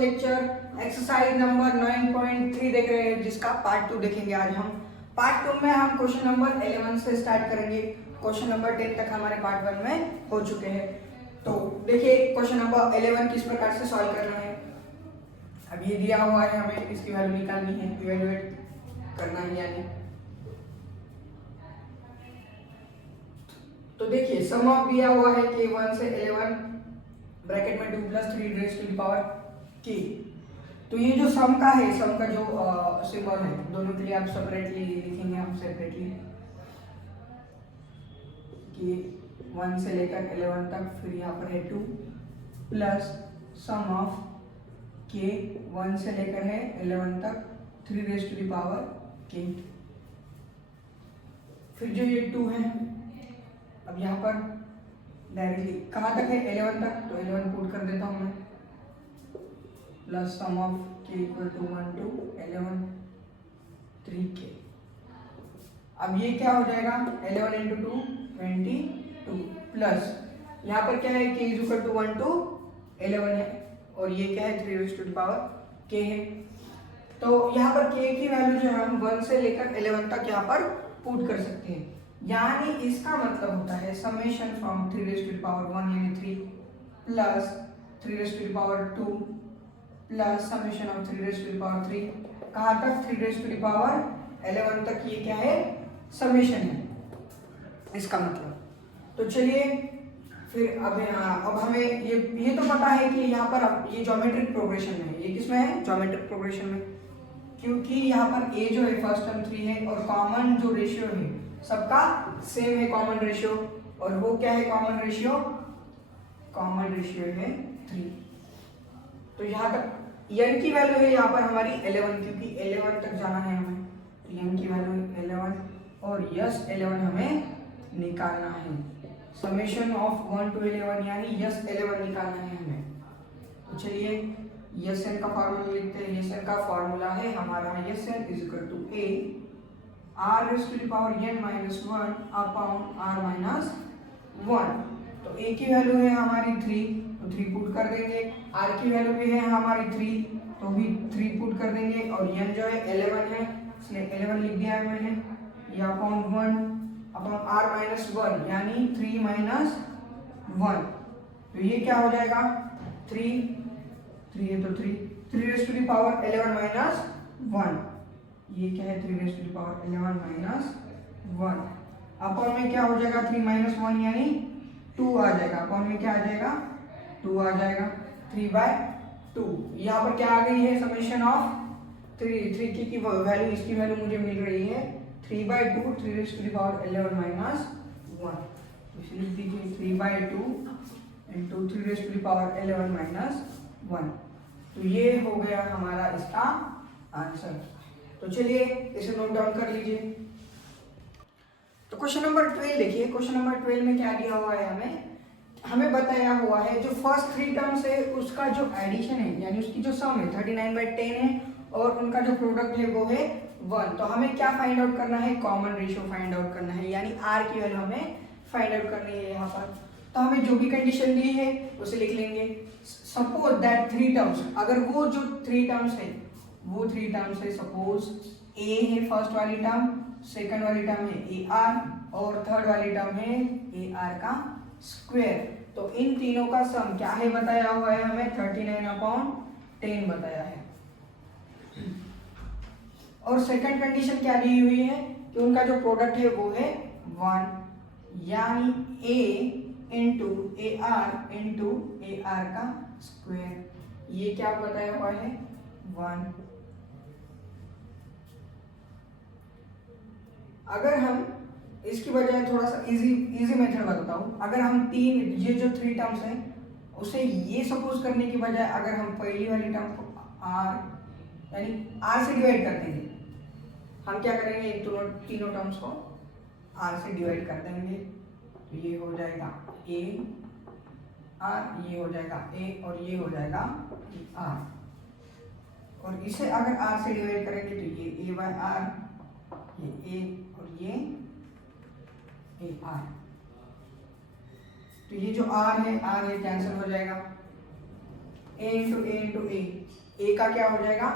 Lecture exercise number 9.3 देख रहे हैं, जिसका पार्ट 2 देखेंगे आज हम। पार्ट 2 में हम क्वेश्चन नंबर 11 से स्टार्ट करेंगे। क्वेश्चन नंबर 10 तक हमारे पार्ट 1 में हो चुके हैं। तो देखिए क्वेश्चन नंबर 11 किस प्रकार से सॉल्व करना है। अब ये दिया हुआ है, हमें इसकी वैल्यू निकालनी है, इवैल्यूएट करना है यानी। तो देखिए सम ऑफ दिया हुआ है कि 1 से 11 ब्रैकेट में 2 + 3 raise to the power k। तो ये जो सम का है, सम का जो सिंबल है, दोनों के लिए आप सेपरेटली लिखेंगे, हम सेपरेटली कि 1 से लेकर 11 तक, फिर यहाँ पर है 2 प्लस सम ऑफ k 1 से लेकर है 11 तक 3 raise to the power k। फिर जो ये 2 है, अब यहाँ पर डायरेक्टली कहाँ तक है 11 तक, तो 11 पुट कर देता हूँ मैं, plus some of k = 1 to 11 3k। अब ये क्या हो जाएगा 11 × 2 22 प्लस यहाँ पर क्या है k = 1 to 11 है, और ये क्या है 3 raise to the power k है। तो यहाँ पर k की वैल्यू जो है हम 1 से लेकर 11 तक यहाँ पर पुट कर सकते हैं, यानी इसका मतलब होता है summation from 3 raise to the power 1 यानी 3 plus 3 raise to the power 2 plus summation of 3 raise to the power 3। कहाँ तक 3 रेज़ टू द पावर 11 तक, ये क्या है समेशन है इसका मतलब। तो चलिए फिर अब हमें ये तो पता है कि यहाँ पर अब ये ज्योमेट्रिक प्रोग्रेशन में, ये किसमें है ज्योमेट्रिक प्रोग्रेशन में, क्योंकि यहाँ पर a जो है फर्स्ट टर्म 3 है और कॉमन जो रेशियो है सबका सेम है कॉमन रेशियो, और वो क्या है कॉमन रेशियो, कॉमन रेशियो है 3। तो यहाँ तक n की वैल्यू है यहाँ पर हमारी 11, क्योंकि 11 तक जाना है हमें, तो n की वैल्यू 11 और यस 11 हमें निकालना है। समेशन ऑफ 1 to 11 यानी यस 11 निकालना है हमें। तो चलिए यस एन का फॉर्मूला लिखते हैं। यस एन का फॉर्मूला है हमारा S n = a r⁻n - 1 upon r - 1। तो a की वैल्यू है हमारी 3, तो 3 पुट कर देंगे। r की वैल्यू भी है हमारी 3, तो भी 3 पुट कर देंगे, और n जो है 11 है, इसलिए 11 लिख दिया है मैंने, ये अपॉन 1 अपॉन r - 1 यानी 3 - 1। तो ये क्या हो जाएगा 3 है तो 3 रेज़ टू द पावर 11 - 1, ये क्या है 3 raise to the power 11 - 1 upon में क्या हो जाएगा 3 - 1 यानी 2 आ जाएगा, अपॉन में क्या आ जाएगा 2 आ जाएगा, 3/2। यहाँ पर क्या आ गई है समेशन ऑफ 3 की वैल्यू, इसकी वैल्यू मुझे मिल रही है 3/2 3 रेज़ टू द पावर 11 - 1। तो इसलिए लिख दीजिए 3/2 × 3 रेज़ टू द पावर 11 - 1। तो ये हो गया हमारा इसका आंसर। तो चलिए इसे नोट डाउन कर लीजिए। तो क्वेश्चन नंबर 12 देखिए, क्वेश्चन नंबर 12 में क्या दिया हुआ है, हमें बताया हुआ है जो फर्स्ट 3 टर्म्स है उसका जो एडिशन है, यानी उसकी जो सम है 39/10 है, और उनका जो प्रोडक्ट है वो है 1। तो हमें क्या फाइंड आउट करना है, कॉमन रेशियो फाइंड आउट करना है, यानी r की वैल्यू हमें फाइंड आउट करनी है यहाँ पर। तो हमें जो भी कंडीशन दी है उसे लिख लेंगे। सपोज दैट 3 टर्म्स, अगर वो जो 3 टर्म्स है वो 3 टर्म्स है, सपोज a है फर्स्ट वाली टर्म, सेकंड वाली टर्म है ar, और थर्ड वाली टर्म है ar का स्क्वायर। तो इन तीनों का सम क्या है बताया हुआ है हमें 39/10 बताया है। और सेकंड कंडीशन क्या दी हुई है कि उनका जो प्रोडक्ट है वो है 1, यानी a × ar का स्क्वायर, ये क्या बताया हुआ है 1। अगर हम इसकी बजाय थोड़ा सा इजी मेथड बताता हूँ, अगर हम ये जो 3 टर्म्स हैं उसे ये सपोज करने की बजाय अगर हम पहली वाली टर्म को r यानी r से डिवाइड कर देंगे, हम क्या करेंगे तीनों टर्म्स को r से डिवाइड कर देंगे, तो ये हो जाएगा a r, ये हो जाएगा a, और ये हो जाएगा r। और इसे अगर r से डिवाइड करेंगे तो ये a/r, ये a और ये ar। तो ये जो r है कैंसिल हो जाएगा, ए इंटू ए का क्या हो जाएगा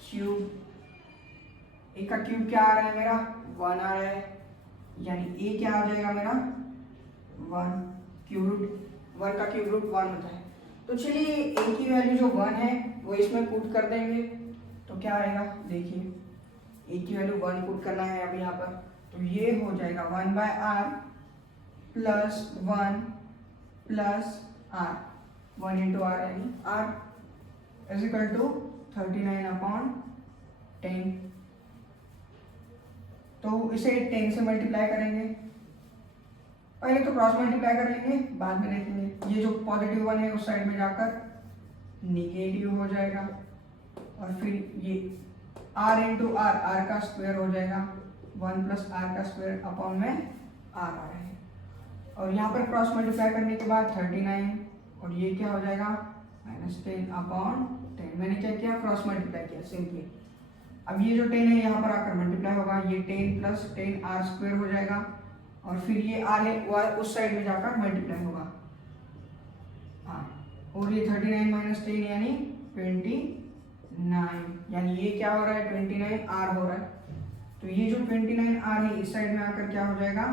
क्यूब, ए का क्यूब क्या आ रहा है मेरा 1 आ रहा है, यानी ए क्या आ जाएगा मेरा 1, क्यूब रूट 1 का क्यूब रूट 1 होता है। तो चलिए ए की वैल्यू जो 1 है वो इसमें पुट कर देंगे, तो क्या आएगा देखिए, ए की वैल्यू 1 पुट करना है अब यहाँ पर, तो ये हो जाएगा 1/r plus 1 plus r, 1 into r यानी r इज इक्वल टू 39/10। तो इसे 10 से मल्टीप्लाई करेंगे, पहले तो क्रॉस मल्टीप्लाई कर लेंगे, बाद में देखेंगे। ये जो पॉजिटिव 1 है उस साइड में जाकर निगेटिव हो जाएगा, और फिर ये r इंटू आर, आर का स्क्वायर हो जाएगा 1 प्लस आर का स्क्वायर अपॉन में r आ रहा है, और यहाँ पर क्रॉस मल्टीप्लाई करने के बाद 39, और ये क्या हो जाएगा -10/10। मैंने क्या किया, क्रॉस मल्टीप्लाई किया सिंपली। अब ये जो 10 है यहाँ पर आकर मल्टीप्लाई होगा, ये 10 प्लस 10 आर स्क्वायर हो जाएगा, और फिर ये आर है वो उस साइड में जाकर मल्टीप्लाई होगा, और ये 39 माइनस 10 यानी 29, यानी ये क्या हो रहा है 29 आर हो रहा है। तो ये जो 29 आर है इस साइड में आकर क्या हो जाएगा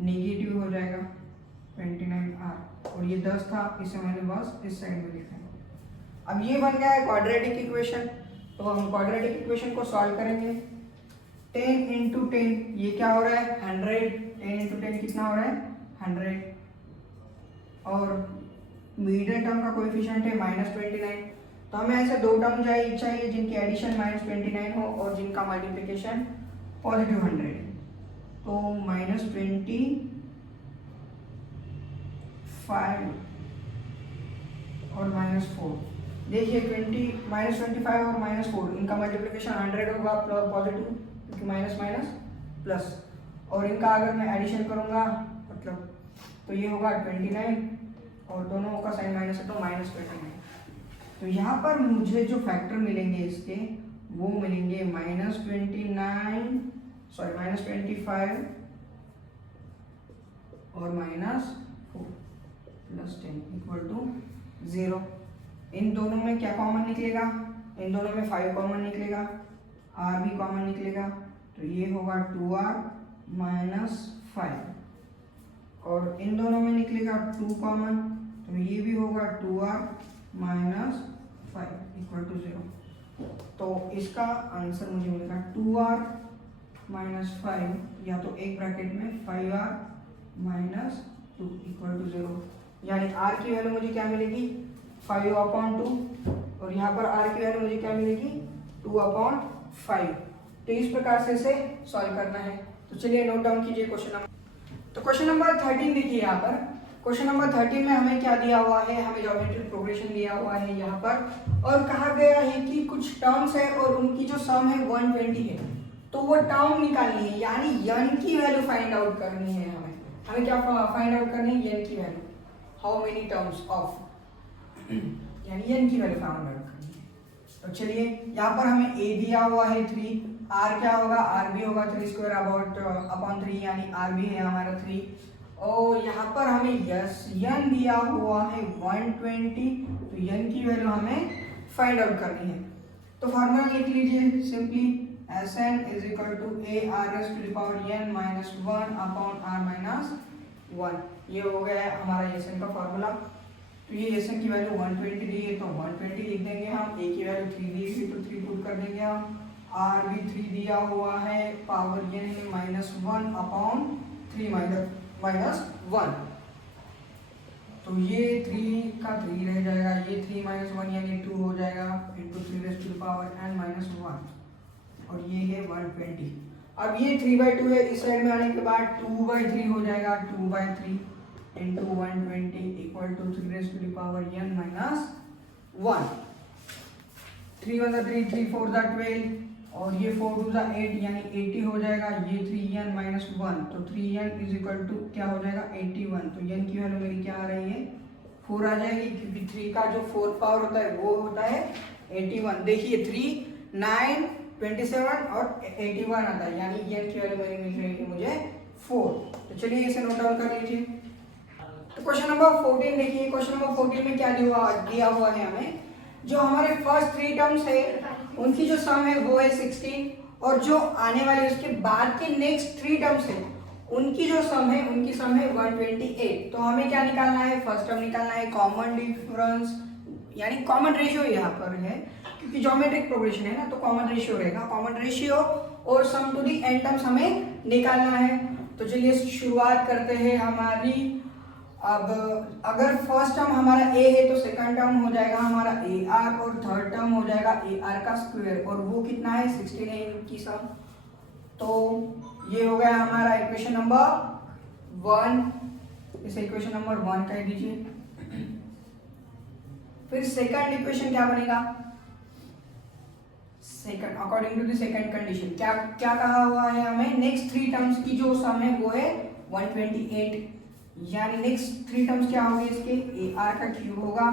नेगेटिव हो जाएगा 29 आर, और ये 10 था इसे मैंने बस इस साइड में लिखा है। अब ये बन गया है क्वाड्रेटिक इक्वेशन, तो हम क्वाड्रेटिक इक्वेशन को सॉल्व करेंगे। 10 इंटू 10 ये क्या हो रहा है 100, 10 इंटू 10 कितना हो रहा है 100, और मीडियन टर्म का कोएफिशिएंट है -29, तो हमें ऐसे दो टर्म चाहिए जिनकी एडिशन -29 हो और जिनका मल्टीप्लिकेशन पॉजिटिव 100 है। तो -25 और -4, देखिए -25 और -4 इनका मल्टीप्लिकेशन 100 होगा पॉजिटिव, क्योंकि माइनस माइनस प्लस, और इनका अगर मैं एडिशन करूंगा मतलब तो ये होगा 29, और दोनों का साइन माइनस है तो -29। तो यहाँ पर मुझे जो फैक्टर मिलेंगे इसके वो मिलेंगे -25 और -4 प्लस 10 इक्वल टू 0। इन दोनों में क्या कॉमन निकलेगा, इन दोनों में 5 कॉमन निकलेगा, r भी कॉमन निकलेगा, तो ये होगा 2r -5, और इन दोनों में निकलेगा 2 कॉमन, तो ये भी होगा 2r -5 इक्वल टू 0। तो इसका आंसर मुझे मिलेगा 2r -5, या तो एक ब्रैकेट में 5r -2 इक्वल टू 0, यानी r की वैल्यू मुझे क्या मिलेगी 5/2, और यहाँ पर r की वैल्यू मुझे क्या मिलेगी 2/5। तो इस प्रकार से इसे सॉल्व करना है। तो चलिए नोट डाउन कीजिए क्वेश्चन नंबर। तो क्वेश्चन नंबर 13 देखिए, यहाँ पर क्वेश्चन नंबर 13 में हमें क्या दिया हुआ है, हमें ज्योमेट्रिक प्रोग्रेशन दिया हुआ है यहाँ पर, और कहा गया है कि कुछ टर्म्स है और उनकी जो सम है 120 है, तो वो टर्म निकालनी है, यानी n की वैल्यू फाइंड आउट करनी है। हमें क्या फाइंड आउट करनी है, n की value, how many terms of, यानी n की वैल्यू फाइंड आउट करनी है। तो चलिए यहाँ पर हमें a दिया हुआ है 3, r क्या होगा, r भी होगा 3 स्क्वायर अपॉन 3, यानी r भी है हमारा 3, और यहाँ पर हमें n दिया हुआ है 120, तो n की वैल्यू हमें फाइंड आउट करनी है। तो फॉर्मूला लिख लीजिए simply, Sn is equal to ARS to the power n minus 1 upon r minus 1, ये हो गया है हमारा Sn का फॉर्मूला। तो ये Sn की वैल्यू 120 दी है तो 120 लिख देंगे हम, a की वैल्यू 3 दी है तो 3 पुट कर देंगे हम, r भी 3 दिया हुआ है, पावर n है -1 अपॉन 3 माइनस 1, तो ये 3 का 3 रह जाएगा, ये 3 माइनस 1 यानी 2 हो जाएगा, into 3 raise to the power n minus 1, और ये है 120। अब ये 3/2 है, इस साइड में आने के बाद 2/3 हो जाएगा, 2/3 into 120 equal to 3 raise to the power n minus 1, 3 1 3 3 4 12, और ये 4 2 8 यानी 80 हो जाएगा, ये 3n माइनस 1, तो 3n इज इक्वल टू क्या हो जाएगा 81, तो n की वैल्यू मेरी क्या आ रही है 4 आ जाएगी, क्योंकि 3 का जो 4th पावर होता है वो होता है 81। देखिए 3 9 27 और 81 आता है, यानी n की वैल्यू मेरी मिल रही है मुझे 4। तो चलिए इसे नोट डाउन कर लीजिए। तो क्वेश्चन नंबर 14 देखिए, क्वेश्चन नंबर 14 में क्या दिया हुआ है हमें, जो हमारे फर्स्ट 3 टर्म्स है उनकी जो सम है वो है 16 और जो आने वाले उसके बाद के नेक्स्ट 3 टर्म्स है उनकी जो सम है 128। तो हमें क्या निकालना है, फर्स्ट टर्म निकालना है कॉमन डिफरेंस यानी कॉमन रेशियो यहाँ पर है क्योंकि ज्योमेट्रिक प्रोग्रेशन है ना, तो कॉमन रेशियो रहेगा, कॉमन रेशियो और सम टू दी एन टर्म्स हमें निकालना है। तो चलिए शुरुआत करते हैं हमारी। अब अगर फर्स्ट टर्म हमारा a है तो सेकंड टर्म हो जाएगा हमारा ar और थर्ड टर्म हो जाएगा ar का स्क्वायर और वो कितना है 16 है इनकी सम। तो ये हो गया हमारा इक्वेशन नंबर 1, इसे इक्वेशन नंबर 1 कह दीजिए। फिर सेकंड इक्वेशन क्या बनेगा, second according to the second condition क्या क्या कहा हुआ है हमें, नेक्स्ट 3 टर्म्स की जो सम है वो है 128 यानी नेक्स्ट 3 टर्म्स क्या होंगे इसके, ar का क्यूब होगा,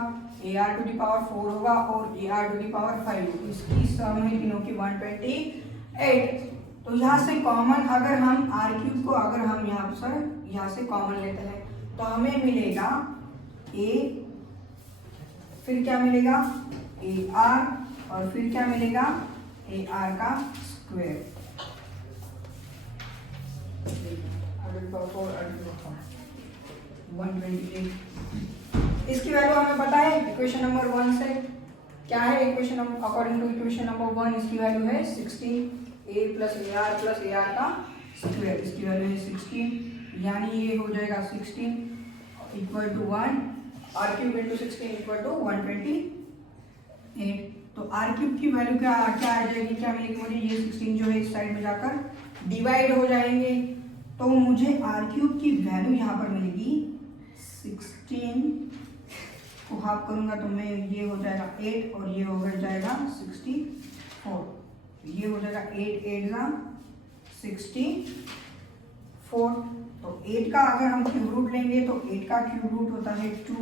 ar टू द पावर 4 होगा और ar टू द पावर 5, इसकी सम है तीनों की 128। तो यहाँ से कॉमन अगर हम r क्यूब को अगर हम यहाँ से कॉमन लेते हैं तो हमें मिलेगा a, फिर क्या मिलेगा ar और फिर क्या मिलेगा ar का स्क्वायर, 128। इसकी वैल्यू हमें पता है इक्वेशन नंबर 1 से, क्या है equation number, according to equation number 1 इसकी वैल्यू है 16 a प्लस ar का स्क्वायर, इसकी वैल्यू है 16 यानी ये हो जाएगा 16 equal to 1 r cube into 16 equal to 128। तो r क्यूब की वैल्यू क्या आ जाएगी, क्या मिलेगी मुझे, ये 16 जो है इस साइड में जाकर डिवाइड हो जाएंगे तो मुझे r क्यूब की वैल्यू यहाँ पर मिलेगी 16 को हाफ करूंगा तो मैं ये हो जाएगा 8 और ये हो जाएगा 64, ये हो जाएगा 8 8 का 64। तो 8 का अगर हम क्यूब रूट लेंगे तो 8 का क्यूब रूट होता है 2,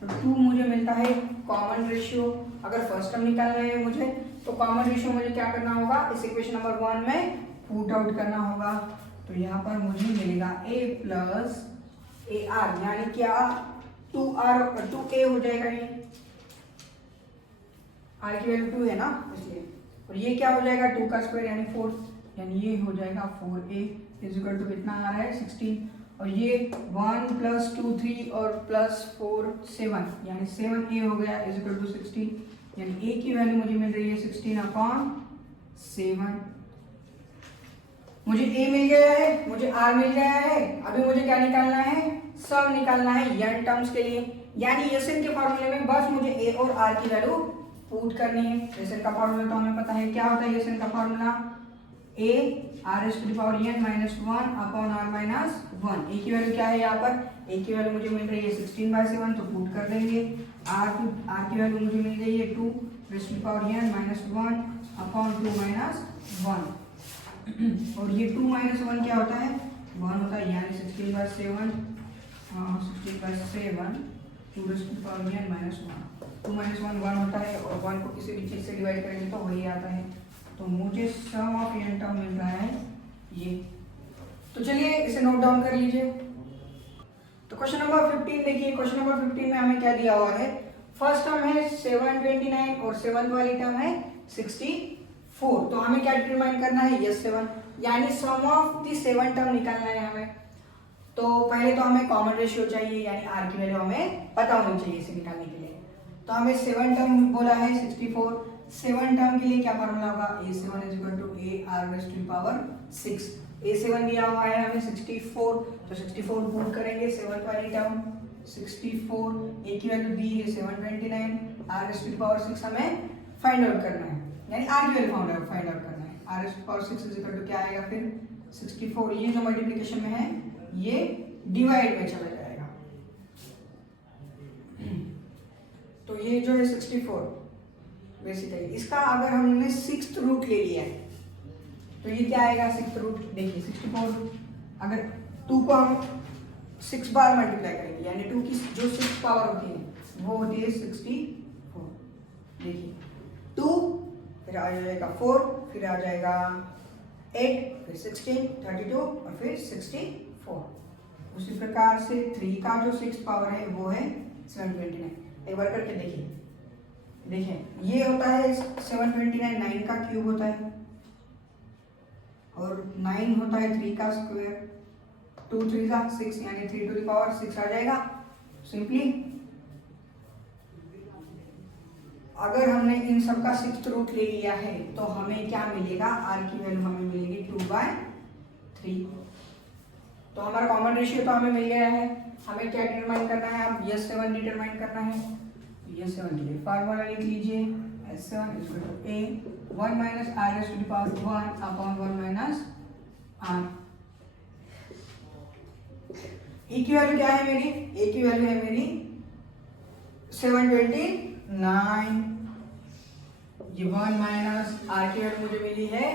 तो 2 मुझे मिलता है कॉमन रेशियो। अगर फर्स्ट टर्म निकालना है मुझे तो कॉमन रेशियो मुझे क्या करना होगा, इस इक्वेशन नंबर 1 में पुट आउट करना होगा। तो यहाँ पर मुझे मिलेगा a प्लस ar यानी क्या 2a हो जाएगा, ये r की वैल्यू 2 है ना इसलिए, और ये क्या हो जाएगा 2 का स्क्वायर यानी 4, यानी ये हो जाएगा 4a इज इक्वल टू कितना आ रहा है 16 और ये 1 प्लस 2 3 और प्लस 4 7 यानी 7a हो गया इज इक्वल टू 16 यानी a की वैल्यू मुझे मिल रही है 16/7। मुझे a मिल गया है, मुझे r मिल गया है, अभी मुझे क्या निकालना है, सम निकालना है n टर्म्स के लिए, यानी SN के फॉर्मूले में बस मुझे a और r की वैल्यू पुट करनी है। SN का फॉर्मूला तो हमें पता है, क्या होता है SN का formula, a r to the power n minus 1 upon r minus 1। a की वैल्यू क्या है यहाँ पर, a की वैल्यू मुझे मिल रही है 16/7 तो पुट कर देंगे, r की वैल्यू मुझे मिल गई है 2 raised to the power n minus 1 upon 2 minus 1 और ये 2 minus 1 क्या होता है 1 होता है यानी 16/7 2 raised to the power n minus 1, 2 minus 1 1 होता है और 1 को किसी भी चीज से डिवाइड करेंगे तो वही आता है। तो मुझे सम ऑफ n टर्म मिल रहा है ये, तो चलिए इसे नोट डाउन कर लीजिए। तो क्वेश्चन नंबर 15 देखिए, क्वेश्चन नंबर 15 में हमें क्या दिया हुआ है, फर्स्ट टर्म है 729 और सेवंथ वाली टर्म है 64। तो हमें क्या डिटरमाइन करना है, यस 7 यानी सम ऑफ द 7 टर्म निकालना है हमें। तो पहले तो हमें कॉमन रेशियो चाहिए यानी r की वैल्यू हमें पता होनी चाहिए इसे निकालने के लिए। तो हमें 7 टर्म बोला है 64, 7 टर्म के लिए क्या फॉर्मूला होगा, a7 is equal to a r raised to the power 6, a7 दिया हुआ है हमें 64 तो 64 पुट करेंगे 7th वाली टर्म 64, a की वैल्यू दी है 729, r raised to the power 6 हमें फाइंड आउट करना है यानी r की वैल्यू फाइंड आउट करना है, r raised to the power 6 is equal to क्या आएगा फिर 64, ये जो मल्टीप्लिकेशन में है ये डिवाइड में चला जाएगा। तो ये जो है 64 बेसिकली, इसका अगर हमने 6th रूट ले लिया है तो ये क्या आएगा 6th रूट, देखिए 64 अगर 2 को हम 6 बार मल्टीप्लाई करेंगे यानी 2 की जो 6 पावर होती है वो होती है 64, देखिए 2 फिर आ जाएगा 4 फिर आ जाएगा 8 फिर 16 32 और फिर 64, उसी प्रकार से 3 का जो 6 पावर है वो है 729। एक बार करके देखिए, ये होता है 729, 9 का क्यूब होता है, और 9 होता है 3 का स्क्वायर, 2 3 जा 6 यानी 3 टू द पावर 6 आ जाएगा। सिंपली अगर हमने इन सब का 6th रूट ले लिया है तो हमें क्या मिलेगा, आर की वैल्यू हमें मिलेगी 2/3। तो हमारा कॉमन रेशियो तो हमें मिल गया है। हमें क्या डिटरमाइन करना है, अब S7 डिटरमाइन करना है। S7 के लिए फार्मूला लिख लीजिए, S7 a 1 minus r raised to the power 1 upon 1 minus r। e की वैल्यू क्या है मेरी, a की वैल्यू है मेरी 729, ये 1 माइनस r की वैल्यू मुझे मिली है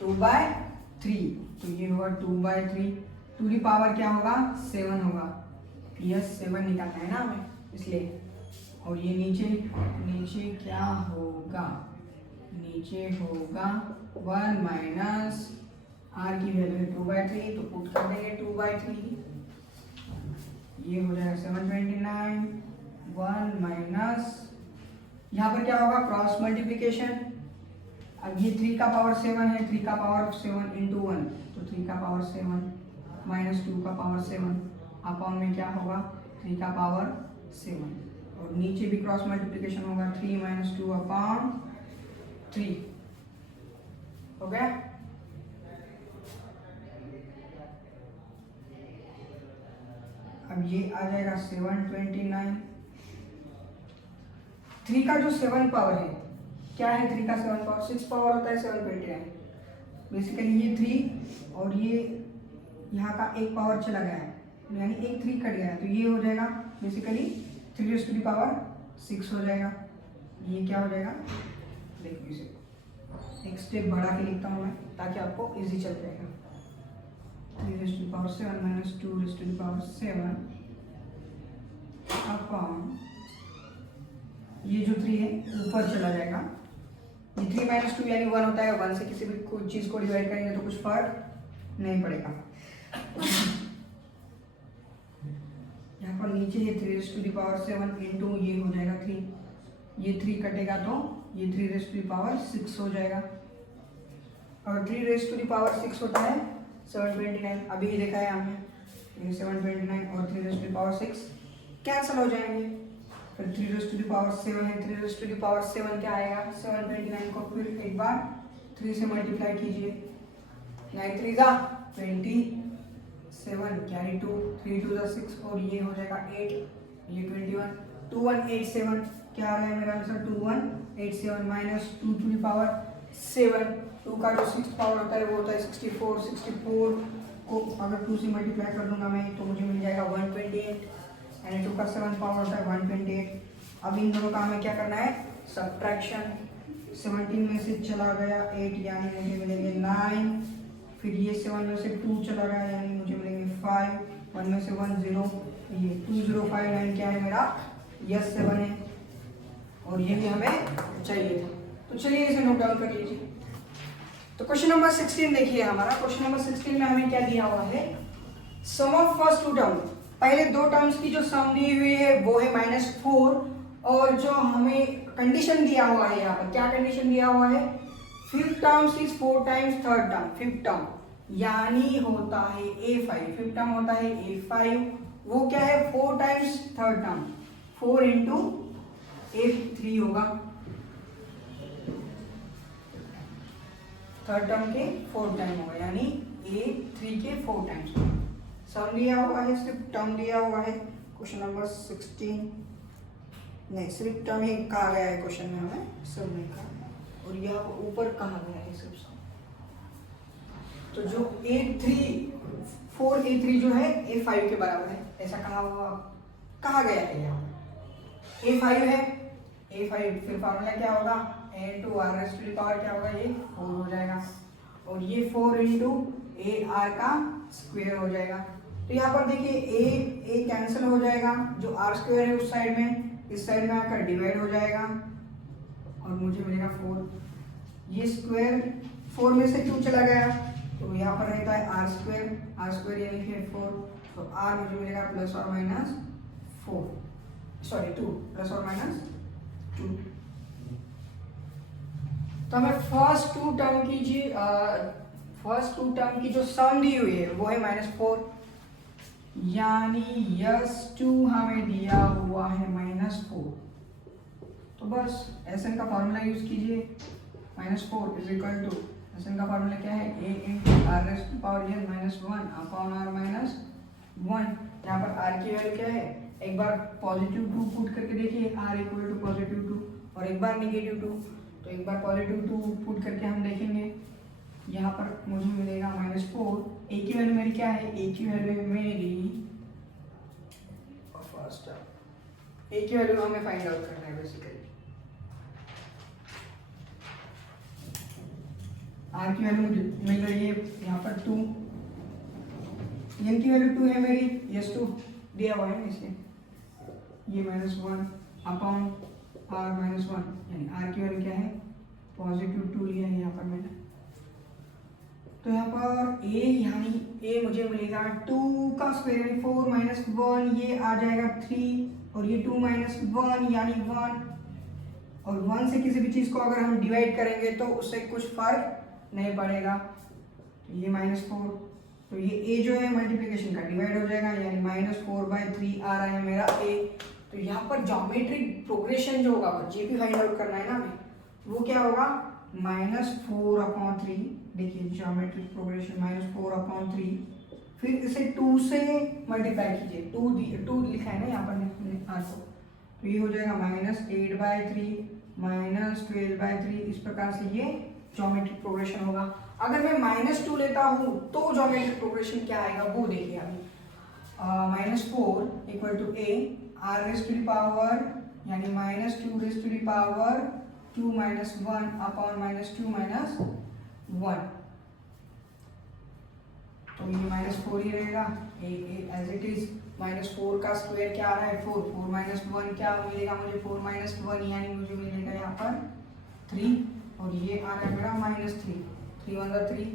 2/3, तो ये होगा 2/3, टू दी पावर क्या होगा 7 होगा, यस 7 निकालना है ना हमें इसलिए। और ये नीचे क्या होगा, नीचे होगा 1 माइनस r की वैल्यू है 2/3, तो पुट कर देंगे 2/3, ये हो जाएगा 729, 1 माइनस यहाँ पर क्या होगा क्रॉस मल्टीप्लीकेशन। अब ये 3 का पावर 7 है, 3 का पावर 7 इंटू 1, तो 3 का पावर 7 माइनस 2 का पावर 7 अपॉन में क्या होगा 3 का पावर 7, और नीचे भी क्रॉस मल्टीप्लीकेशन होगा 3 माइनस 2 अपॉन 3, हो गया। अब ये आ जाएगा 729, 3 का जो 7 पावर है, क्या है 3 का 7 पावर, 6 पावर होता है 729, बेसिकली ये 3 और ये यहाँ का एक पावर चला गया है, यानी एक 3 कट गया है, तो ये हो जाएगा basically 3 raised to the power 6 हो जाएगा। ये क्या हो जाएगा, देखो इसे एक स्टेप बढ़ा के लिखता हूँ मैं ताकि आपको इजी चल जाएगा। 3 raised to the power 7 minus 2 raised to the power 7 upon ये जो 3 है ऊपर चला जाएगा, ये 3 माइनस 2 यानी 1 होता है, 1 से किसी भी कोई चीज़ को डिवाइड करेंगे तो कुछ फर्क नहीं पड़ेगा। यहाँ पर नीचे है 3 raised to the power 7 into ये हो जाएगा 3, ये 3 कटेगा तो ये 3 raised to the power 6 हो जाएगा, और 3 raised to the power 6 होता है 729, अभी ही देखा है हमने, ये 729 और 3 raised to the power 6 cancel हो जाएंगे, फिर 3 raised to the power 7 है, 3 raised to the power 7 क्या आएगा 729 को फिर एक बार 3 से मल्टीप्लाई कीजिए, 9 3 जा 27 कैरी 2, 3 2 जा 6 और ये हो जाएगा 8, ये 21, 2187 क्या आ रहा है मेरा answer 2187 minus 2 to the power 7, 2 का जो 6 पावर होता है वो होता है 64, 64 को अगर 2 से मल्टीप्लाई कर दूंगा मैं तो मुझे मिल जाएगा 128, यानी 2 का 7 पावर होता है 128। अब इन दोनों का हमें क्या करना है सब्ट्रैक्शन, 17 में से चला गया 8 यानी मुझे मिलेंगे 9, फिर ये 7 में से 2 चला गया यानी मुझे मिलेंगे 5, 1 में से 1 0, ये 2059 क्या है मेरा यस 7 है, और ये भी हमें चाहिए था, तो चलिए इसे नोट डाउन कर लीजिए। तो क्वेश्चन नंबर 16 देखिए हमारा, क्वेश्चन नंबर 16 में हमें क्या दिया हुआ है, सम ऑफ फर्स्ट 2 टर्म, पहले 2 टर्म्स की जो सम दी हुई है वो है -4, और जो हमें कंडीशन दिया हुआ है यहाँ पर क्या कंडीशन दिया हुआ है, 5th terms is 4 times 3rd term, 5th term यानी होता है A5, 5th टर्म होता है A5, वो क्या है 4 times 3rd term, 4 into A3 होगा, 3rd टर्म के 4 टाइम होगा यानी A3 के 4 टाइम्स होगा। सम दिया हुआ है, सिर्फ टर्म दिया हुआ है, क्वेश्चन नंबर 16 नहीं सिर्फ टर्म ही कहा गया है क्वेश्चन में, हमें सब नहीं कहा गया, और यहाँ ऊपर कहा गया है सिर्फ सम। तो जो A3 4A3 जो है A5 के बराबर है ऐसा कहा गया है यहाँ, A5 है, A5 फिर फार्मूला क्या होगा A into r raise to the power क्या होगा ये 4 हो जाएगा, और ये 4 इंटू ए आर का स्क्वायर हो जाएगा। तो यहाँ पर देखिए ए कैंसिल हो जाएगा, जो आर स्क्वायर है उस साइड में इस साइड में आकर डिवाइड हो जाएगा और मुझे मिलेगा 4, ये स्क्वायर 4 में से 2 चला गया तो यहाँ पर रहता है आर स्क्वायर यानी कि तो आर मुझे मिलेगा प्लस और माइनस 4, सॉरी 2, प्लस और माइनस 2। तो हमें फर्स्ट टू टर्म की जो सम दी हुई है वो है -4, यानी यस2 हमें दिया हुआ है -4। तो बस Sn का फॉर्मूला यूज कीजिए, -4 इज इक्वल टू Sn का फॉर्मूला क्या है, a into r raise to power n minus 1 upon r minus 1। यहाँ पर r की वैल्यू क्या है, एक बार पॉजिटिव 2 पुट करके देखिए, r इक्वल टू पॉजिटिव 2 और एक बार नेगेटिव 2। तो एक बार पॉजिटिव 2 पुट करके हम देखेंगे, यहाँ पर मुझे मिलेगा -4। a की वैल्यू मेरी क्या है, a की वैल्यू मेरी फर्स्ट टर्म, a की वैल्यू हमें फाइंड आउट करना है बेसिकली। r की वैल्यू मिल रही है यहाँ पर 2, n की वैल्यू 2 है मेरी, यस2 दिया हुआ है इसे, ये -1 अपॉन r माइनस 1, यानी r की वैल्यू क्या है, पॉजिटिव 2 लिया है यहाँ पर मैंने। तो यहाँ पर a यानी a मुझे मिलेगा 2 का स्क्वायर यानी 4 माइनस 1, ये आ जाएगा 3 और ये 2 माइनस 1 यानी 1, और 1 से किसी भी चीज़ को अगर हम डिवाइड करेंगे तो उससे कुछ फर्क नहीं पड़ेगा। तो ये -4, तो ये a जो है मल्टीप्लिकेशन का डिवाइड हो जाएगा, यानी -4/3 आ रहा है मेरा a। तो यहाँ पर ज्योमेट्रिक प्रोग्रेशन जो होगा जीपी फाइंड आउट करना है ना हमें, वो क्या होगा, -4/3। देखिए ज्योमेट्रिक प्रोग्रेशन -4/3, फिर इसे 2 से मल्टीप्लाई कीजिए, 2 लिखा है ना यहाँ पर आर को, तो ये हो जाएगा -8/3 -12/3। इस प्रकार से ये ज्योमेट्रिक प्रोग्रेशन होगा। अगर मैं -2 लेता हूँ तो ज्योमेट्रिक प्रोग्रेशन क्या आएगा वो देखिए अभी, -4 equal to a r raise to the power यानी -2 raise to the power 2 minus 1 upon -2 minus 1। तो ये -4 ही रहेगा, एज इट इज। -4 का स्क्वायर क्या आ रहा है, 4, 4 माइनस 1 क्या मिलेगा मुझे, 4 माइनस 1 यानी मुझे मिलेगा यहाँ पर 3, और ये आ रहा है मेरा -3, 3 1 3,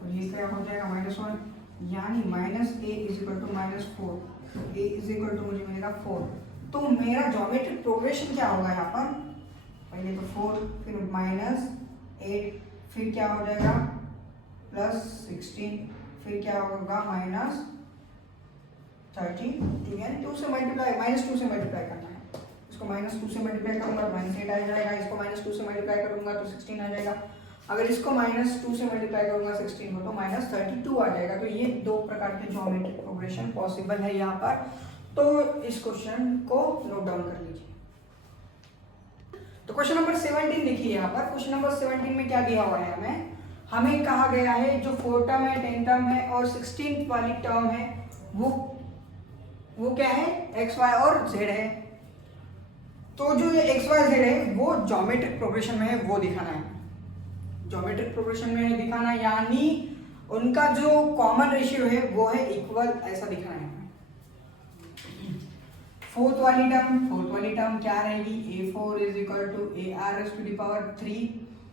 और ये क्या हो जाएगा -1, यानी -a इज इक्वल टू -4, तो a इज इक्वल टू मुझे मिलेगा 4। तो मेरा ज्योमेट्रिक प्रोग्रेशन क्या होगा यहाँ पर, पहले तो 4, फिर -8, फिर क्या हो जाएगा +16, फिर क्या होगा -32, यानी 2 से मल्टीप्लाई, -2 से मल्टीप्लाई करना है। इसको -2 से मल्टीप्लाई करूंगा तो -8 आ जाएगा, इसको -2 से मल्टीप्लाई करूंगा तो 16 आ जाएगा, अगर इसको -2 से मल्टीप्लाई करूंगा 16 को तो -32 आ जाएगा। तो ये 2 प्रकार के ज्योमेट्रिक प्रोग्रेशन पॉसिबल है यहाँ पर। तो इस क्वेश्चन को नोट डाउन कर लीजिए। तो क्वेश्चन नंबर 17 देखिए, यहाँ पर क्वेश्चन नंबर 17 में क्या दिया हुआ है, हमें कहा गया है जो 4 टर्म है, 10 टर्म है और 16 वाली टर्म है वो क्या है, एक्स वाई और जेड है। तो जो ये एक्स वाई जेड है वो ज्योमेट्रिक प्रोग्रेशन में है, वो दिखाना है, ज्योमेट्रिक प्रोग्रेशन में दिखाना, यानी उनका जो कॉमन रेशियो है वो है इक्वल, ऐसा दिखाना है। फोर्थ वाली टर्म क्या रहेगी, a4 is equal to ar raise to the power 3,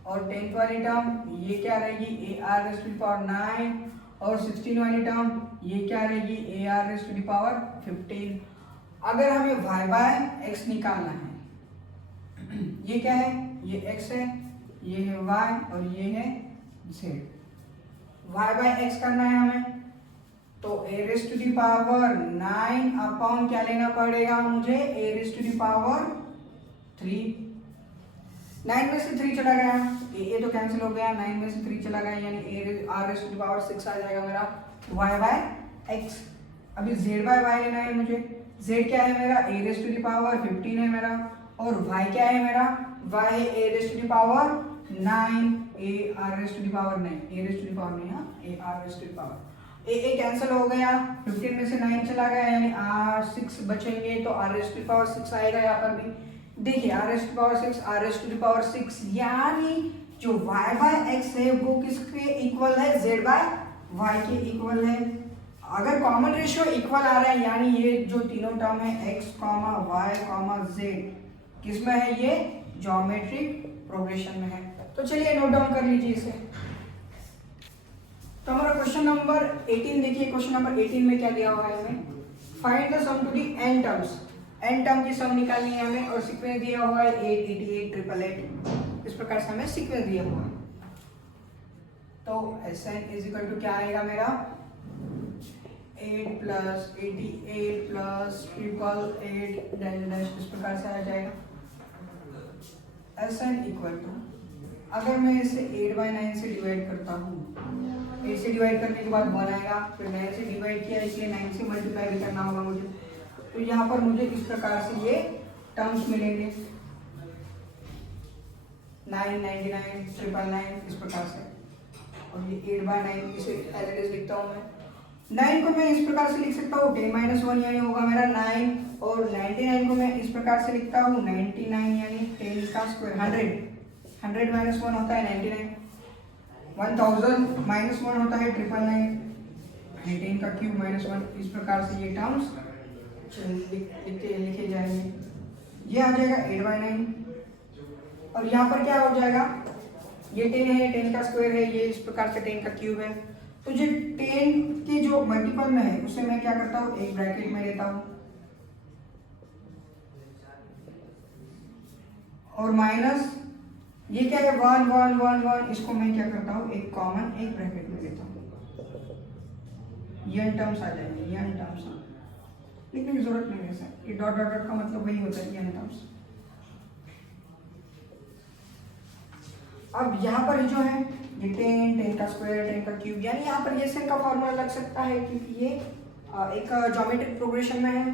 और 10th वाली टर्म ये क्या रहेगी, ar raise to the power 9, और 16 वाली टर्म ये क्या रहेगी, ar raise to the power 15। अगर हमें y बाय x निकालना है, ये क्या है, ये x है, ये है y और ये है z। y बाय x करना है हमें, तो a raise to the power 9 upon क्या लेना पड़ेगा मुझे, a raise to the power 3। 9 में से 3 चला गया, a तो कैंसिल हो गया, 9 में से 3 चला गया, यानी r raise to the power 6 आ जाएगा मेरा y बाय x। अभी z बाय y लेना है मुझे, z क्या है मेरा, a raise to the power 15 है मेरा, और y क्या है मेरा, y है a raise to the power 9, a r raise to the power 9, a raise to the power नहीं, हाँ a r raise to the power, a cancel हो गया, 15 में से 9 चला गया, यानी r6 बचेंगे, तो r raise to the power 6 आएगा यहाँ पर भी। देखिए r raise to the power 6, r raise to the power 6, यानी जो y बाय x है वो किसके इक्वल है, z बाय y के इक्वल है। अगर कॉमन रेशियो इक्वल आ रहा है, यानी ये जो तीनों टर्म है x, y, z किसमें है, ये ज्योमेट्रिक प्रोग्रेशन में है। तो चलिए नोट डाउन कर लीजिए इसे। तो हमारा क्वेश्चन नंबर 18 देखिए, क्वेश्चन नंबर 18 में क्या दिया हुआ है हमें, find the sum to the n terms, n term की सम निकालनी है हमें और सीक्वेंस दिया हुआ है 8, 88, 888, इस प्रकार से हमें सीक्वेंस दिया हुआ है। तो Sn इज इक्वल टू क्या आएगा मेरा 8 प्लस 88 प्लस 888 डैश डैश, इस प्रकार से आ जाएगा। Sn इक्वल टू, अगर मैं इसे 8/9 से डिवाइड करता हूँ, 8 से डिवाइड करने के बाद 1 आएगा, फिर 9 से डिवाइड किया इसलिए 9 से मल्टीप्लाई भी करना होगा मुझे, तो यहाँ पर मुझे इस प्रकार से ये टर्म्स मिलेंगे 9, 99, 999 इस प्रकार से, और ये 8/9 इसे एज इट इज लिखता हूँ मैं। 9 को मैं इस प्रकार से लिख सकता हूँ 10-1 यानी होगा मेरा 9, और 99 को मैं इस प्रकार से लिखता हूँ 99 यानी 10 का स्क्वायर 100 माइनस 1 होता है 99, 1000 माइनस 1 होता है 999, 10 का क्यूब माइनस 1, इस प्रकार से ये टर्म्स लिखे जाएंगे। ये आ जाएगा 8/9, और यहाँ पर क्या हो जाएगा, ये 10 है, 10 का स्क्वायर है, ये इस प्रकार से 10 का क्यूब है, तो जो 10 के जो मल्टीपल में है उसे मैं क्या करता हूँ एक ब्रैकेट में लेता हूँ, और माइनस ये क्या है 1 1 1 1, इसको मैं क्या करता हूँ एक कॉमन एक ब्रैकेट में लेता हूँ, ये टर्म्स आ जाएंगे, ये टर्म्स लिखने की जरूरत नहीं है सर, ये डॉट डॉट डॉट का मतलब वही होता है ये टर्म्स। अब यहाँ पर जो है ये 10 का स्क्वायर 10 का क्यूब, यानी यहाँ पर ये सेन का फॉर्मूला लग सकता है क्योंकि ये एक ज्योमेट्रिक प्रोग्रेशन में है,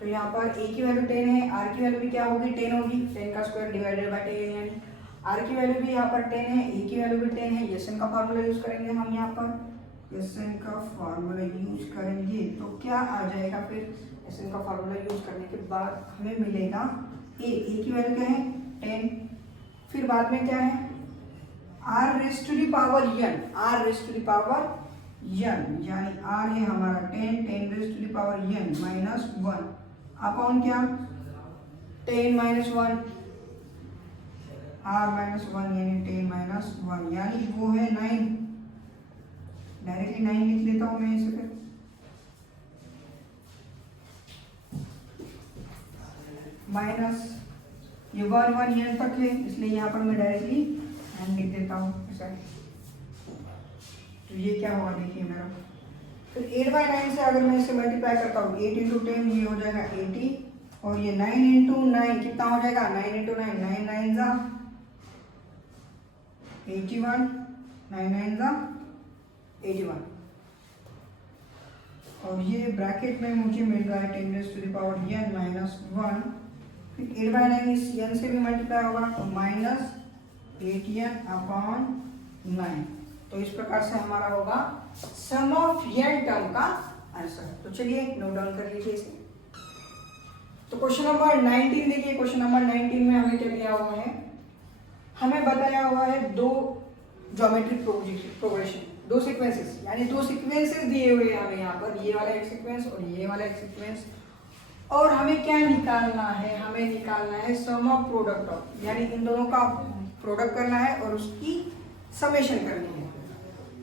तो यहाँ पर a की वैल्यू 10 है, r की वैल्यू भी क्या होगी 10 होगी, 10 का स्क्वायर डिवाइडेड बाय 10, यानी r की वैल्यू भी यहाँ पर 10 है, a की वैल्यू भी 10 है, ये सेन का फॉर्मूला यूज करेंगे हम यहाँ पर, एसएन का फॉर्मूला यूज करेंगे तो क्या आ जाएगा, फिर एसएन का फॉर्मूला यूज करने के बाद हमें मिलेगा a की वैल्यू क्या है 10, फिर बाद में क्या है r raise to the power n, r raise to the power n, यानी r है हमारा 10, 10 raise to the power n minus 1 upon क्या 10 माइनस 1, r माइनस 1 यानी 10 माइनस 1 यानी वो है 9, डायरेक्टली 9 लिख लेता हूँ मैं इसे, फिर माइनस ये 1 1 यहाँ तक है इसलिए यहाँ पर मैं डायरेक्टली एंड लिख देता हूँ ऐसा, तो ये क्या होगा देखिए मेरा, फिर 8/9 से अगर मैं इसे मल्टीप्लाई करता हूँ 8 इंटू 10 ये हो जाएगा 80, और ये 9 इंटू 9 कितना हो जाएगा 9 इंटू 9 9 9 जा 81, 9 9 जा 81, और ये ब्रैकेट में मुझे मिल रहा है 10 raise to the power n minus 1, फिर 8/9 इस n से भी मल्टीप्लाई होगा तो माइनस 8n अपॉन 9, तो इस प्रकार से हमारा होगा सम ऑफ n टर्म का आंसर। तो चलिए नोट डाउन कर लीजिए इसे। तो क्वेश्चन नंबर 19 देखिए, क्वेश्चन नंबर 19 में हमें क्या दिया हुआ है, हमें बताया हुआ है दो ज्योमेट्रिक प्रोग्रेशन, दो सीक्वेंसेस, यानी दो सीक्वेंसेस दिए हुए हैं हमें यहाँ पर, ये वाला एक सीक्वेंस और ये वाला एक सीक्वेंस, और हमें क्या निकालना है, हमें निकालना है सम ऑफ प्रोडक्ट ऑफ, यानी इन दोनों का प्रोडक्ट करना है और उसकी समेशन करनी है।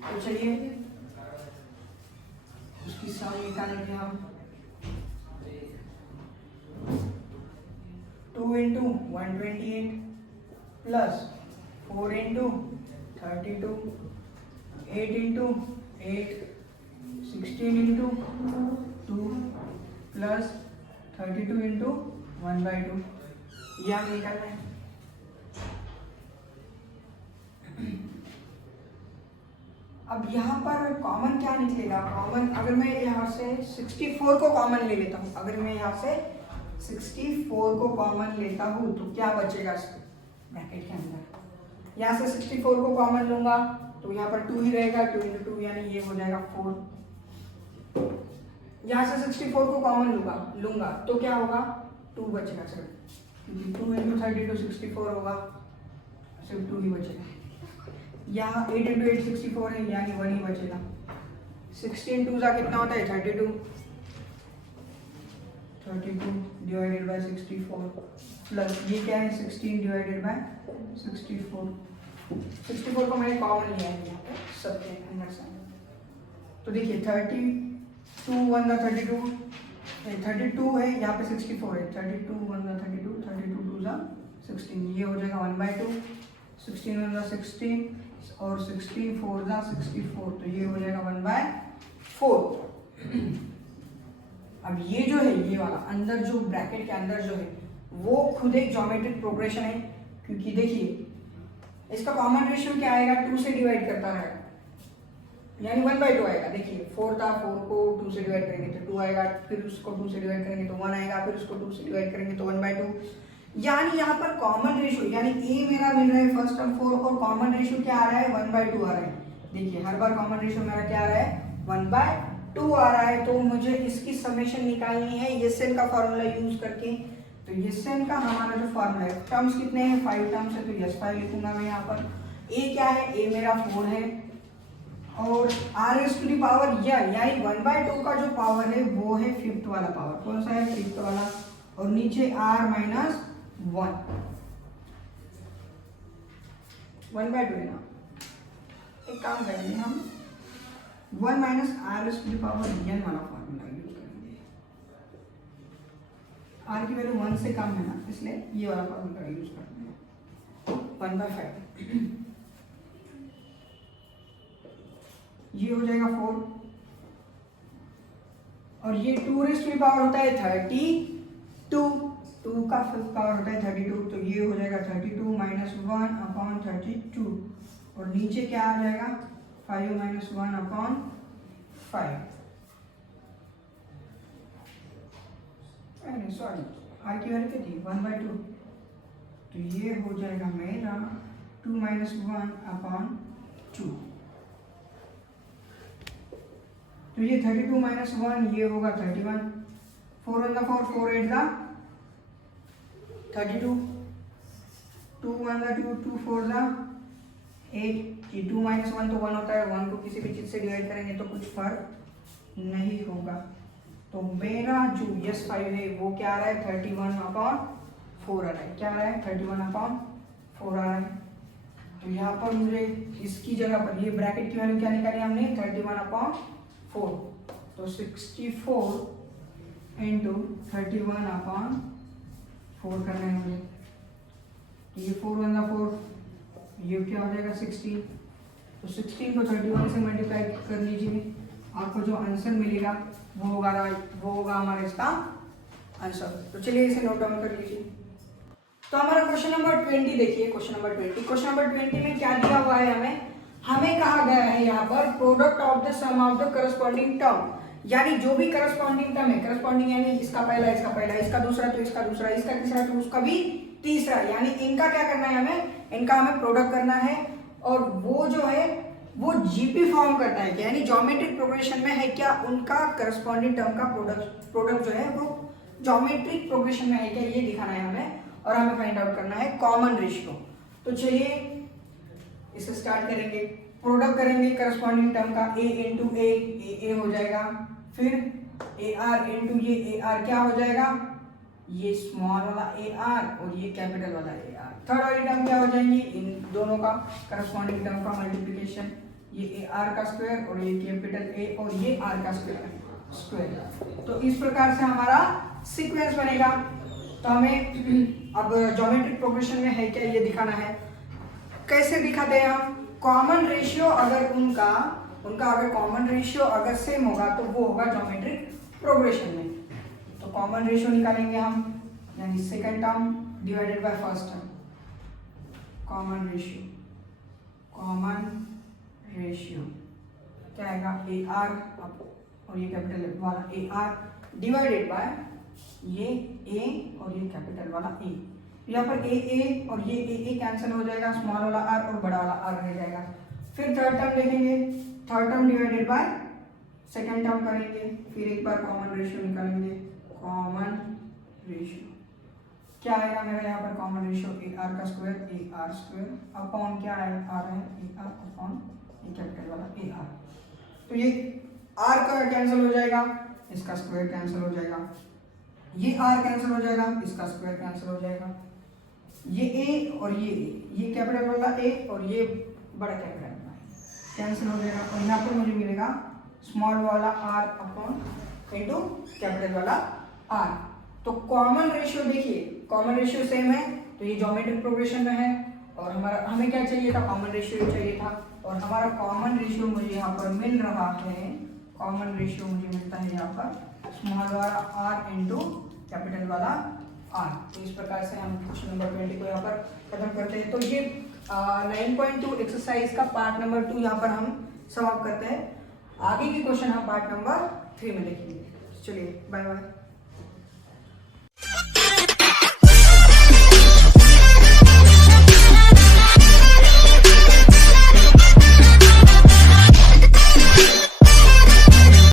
तो चलिए उसकी सम निकालेंगे हम, 2 into 128 plus 4 into 32, 8 into 8, 16 into 2 plus 32 into 1/2, ये हम निकालना है। अब यहाँ पर कॉमन क्या निकलेगा, कॉमन अगर मैं यहाँ से 64 को कॉमन ले लेता हूँ, अगर मैं यहाँ से 64 को कॉमन लेता हूँ तो क्या बचेगा ब्रैकेट के अंदर, यहाँ से 64 को कॉमन लूंगा तो यहाँ पर 2 ही रहेगा, 2 इंटू 2 यानी ये हो जाएगा 4, यहाँ से 64 को कॉमन लूंगा तो क्या होगा 2 बचेगा सिर्फ, क्योंकि 2 इंटू 32 64 होगा, सिर्फ 2 ही बचेगा, यहाँ 8 इंटू 8 64 है यानी 1 ही बचेगा, 16 2 का कितना होता है 32 डिवाइडेड बाय 64 प्लस ये क्या है 16 डिवाइडेड बाय 64 को मैंने कॉमन लिया है यहाँ पे सबके अंदर से, तो देखिए 32 1 जा 32, 32 है, यहाँ पे 64 है, 32 1 जा 32, 32 2 जा 16, ये हो जाएगा 1/2, 16 1 जा 16 और 16 4 जा 64, तो ये हो जाएगा 1/4। अब ये जो है ये वाला अंदर जो ब्रैकेट के अंदर जो है वो खुद एक ज्योमेट्रिक प्रोग्रेशन है, क्योंकि देखिए इसका कॉमन रेशियो क्या आएगा, 2 से डिवाइड करता रहेगा, यानी 1/2 आएगा। देखिए 4 था, 4 को 2 से डिवाइड करेंगे तो 2 आएगा, फिर उसको 2 से डिवाइड करेंगे तो 1 आएगा, फिर उसको 2 से डिवाइड करेंगे तो 1/2। यानी यहाँ पर कॉमन रेशियो यानी ए मेरा मिल रहा है फर्स्ट टर्म 4 और कॉमन रेशियो क्या आ रहा है 1/2 आ रहा है। देखिए हर बार कॉमन रेशियो मेरा क्या आ रहा है 1/2 आ रहा है, तो मुझे इसकी समेशन निकालनी है येसेन का फॉर्मूला यूज करके। तो येसेन का हमारा जो फॉर्मूला है, टर्म्स कितने हैं 5 टर्म्स है, तो यस 5 लिखूंगा मैं यहाँ पर। ए क्या है, ए मेरा 4 है और r⁻, यानी 1/2 का जो पावर है वो है 5th वाला पावर। कौन सा है 5th वाला, और नीचे r-1 1/2 है ना। एक काम करेंगे हम 1 - r⁻n वाला फॉर्मूला यूज करेंगे। r की वैल्यू 1 से कम है ना, इसलिए ये वाला फॉर्मूला यूज करते हैं। 1/5 ये हो जाएगा 4 और ये 2 होता है 32, 2 का 5th पावर होता है 32, तो ये हो जाएगा 32 - 1/32 और नीचे क्या आ जाएगा 5 - 1/5। सॉरी r की वैल्यू क्या थी 1/2, तो ये हो जाएगा मेरा 2 - 1/2, तो ये 32 - 1 ये होगा 31, 4 1 4, 4 8 का 32, 2 1 2, 2 4 जा 8, ये 2 - 1 तो 1 होता है, 1 को किसी भी चीज से डिवाइड करेंगे तो कुछ फर्क नहीं होगा। तो मेरा जो यस 5 है वो क्या आ रहा है 31/4 आ रहा है। क्या आ रहा है 31/4 आ रहा है। तो यहाँ पर मुझे इसकी जगह पर ये ब्रैकेट की वैल्यू क्या निकाली हमने 31/4, तो 64 × 31/4 करना है मुझे। तो ये 4 1 4, ये क्या हो जाएगा 16, तो 16 को 31 से मल्टीप्लाई कर लीजिए, आपको जो आंसर मिलेगा वो होगा हमारा इसका आंसर। तो चलिए इसे नोट डाउन कर लीजिए। तो हमारा क्वेश्चन नंबर 20 देखिए, क्वेश्चन नंबर 20 में क्या दिया हुआ है हमें कहा गया है यहाँ पर product of the sum of the corresponding term, यानी जो भी करस्पॉन्डिंग टर्म है, करस्पॉन्डिंग यानी इसका पहला, इसका दूसरा, तो इसका दूसरा, इसका तीसरा तो उसका भी तीसरा, यानी इनका क्या करना है इनका हमें प्रोडक्ट करना है। और वो जो है वो जीपी फॉर्म करता है, यानी ज्योमेट्रिक प्रोग्रेशन में है क्या, उनका करस्पॉन्डिंग टर्म का प्रोडक्ट जो है वो ज्योमेट्रिक प्रोग्रेशन में है क्या, ये दिखाना है हमें, और हमें फाइंड आउट करना है कॉमन रेशियो। तो चलिए इसे स्टार्ट करेंगे, प्रोडक्ट करेंगे करस्पॉन्डिंग टर्म का, a × a हो जाएगा, फिर AR × ये AR क्या हो जाएगा, ये स्मॉल वाला AR और ये कैपिटल वाला AR। थर्ड वाली टर्म क्या हो जाएंगी, इन दोनों का करस्पॉन्डिंग टर्म का मल्टीप्लिकेशन, ये AR का स्क्वायर और ये कैपिटल A और ये R का स्क्वायर। तो इस प्रकार से हमारा सीक्वेंस बनेगा। तो हमें अब ज्योमेट्रिक प्रोग्रेशन में है क्या ये दिखाना है। कैसे दिखाते हैं हम, कॉमन रेशियो अगर उनका अगर कॉमन रेशियो अगर सेम होगा तो वो होगा ज्योमेट्रिक प्रोग्रेशन में। तो कॉमन रेशियो निकालेंगे हम, यानी second term divided by first term, common ratio क्या आएगा AR और ये कैपिटल वाला AR डिवाइडेड बाय ये A और ये कैपिटल वाला A। यहाँ पर A और ये A कैंसिल हो जाएगा, स्मॉल वाला R और बड़ा वाला R रह जाएगा। फिर थर्ड टर्म देखेंगे, third term divided by second term करेंगे, फिर एक बार कॉमन रेशियो निकालेंगे, कॉमन रेशियो क्या आएगा मेरा यहाँ पर कॉमन रेशियो AR का स्क्वायर अपॉन क्या आ रहा है AR अपॉन ये कैपिटल वाला AR। तो ये R का कैंसिल हो जाएगा, इसका स्क्वायर कैंसिल हो जाएगा, ये R कैंसिल हो जाएगा, इसका स्क्वायर कैंसिल हो जाएगा, ये A और ये कैपिटल वाला A और ये बड़ा कैपिटल वाला कैंसिल हो जाएगा, और यहाँ पर मुझे मिलेगा स्मॉल वाला आर अपॉन इंटू कैपिटल वाला आर। तो कॉमन रेशियो देखिए, कॉमन रेशियो सेम है तो ये ज्योमेट्रिक प्रोग्रेशन में है, और हमारा हमें क्या चाहिए था, कॉमन रेशियो चाहिए था, और हमारा कॉमन रेशियो मुझे यहाँ पर मिल रहा है, कॉमन रेशियो मुझे मिलता है यहाँ पर स्मॉल वाला आर इंटू कैपिटल वाला आर। तो इस प्रकार से हम क्वेश्चन नंबर 20 को यहाँ पर खत्म करते हैं। तो ये 9.2 एक्सरसाइज का पार्ट नंबर 2 यहाँ पर हम समाप्त करते हैं। आगे के क्वेश्चन हम पार्ट नंबर 3 में देखेंगे। चलिए बाय बाय।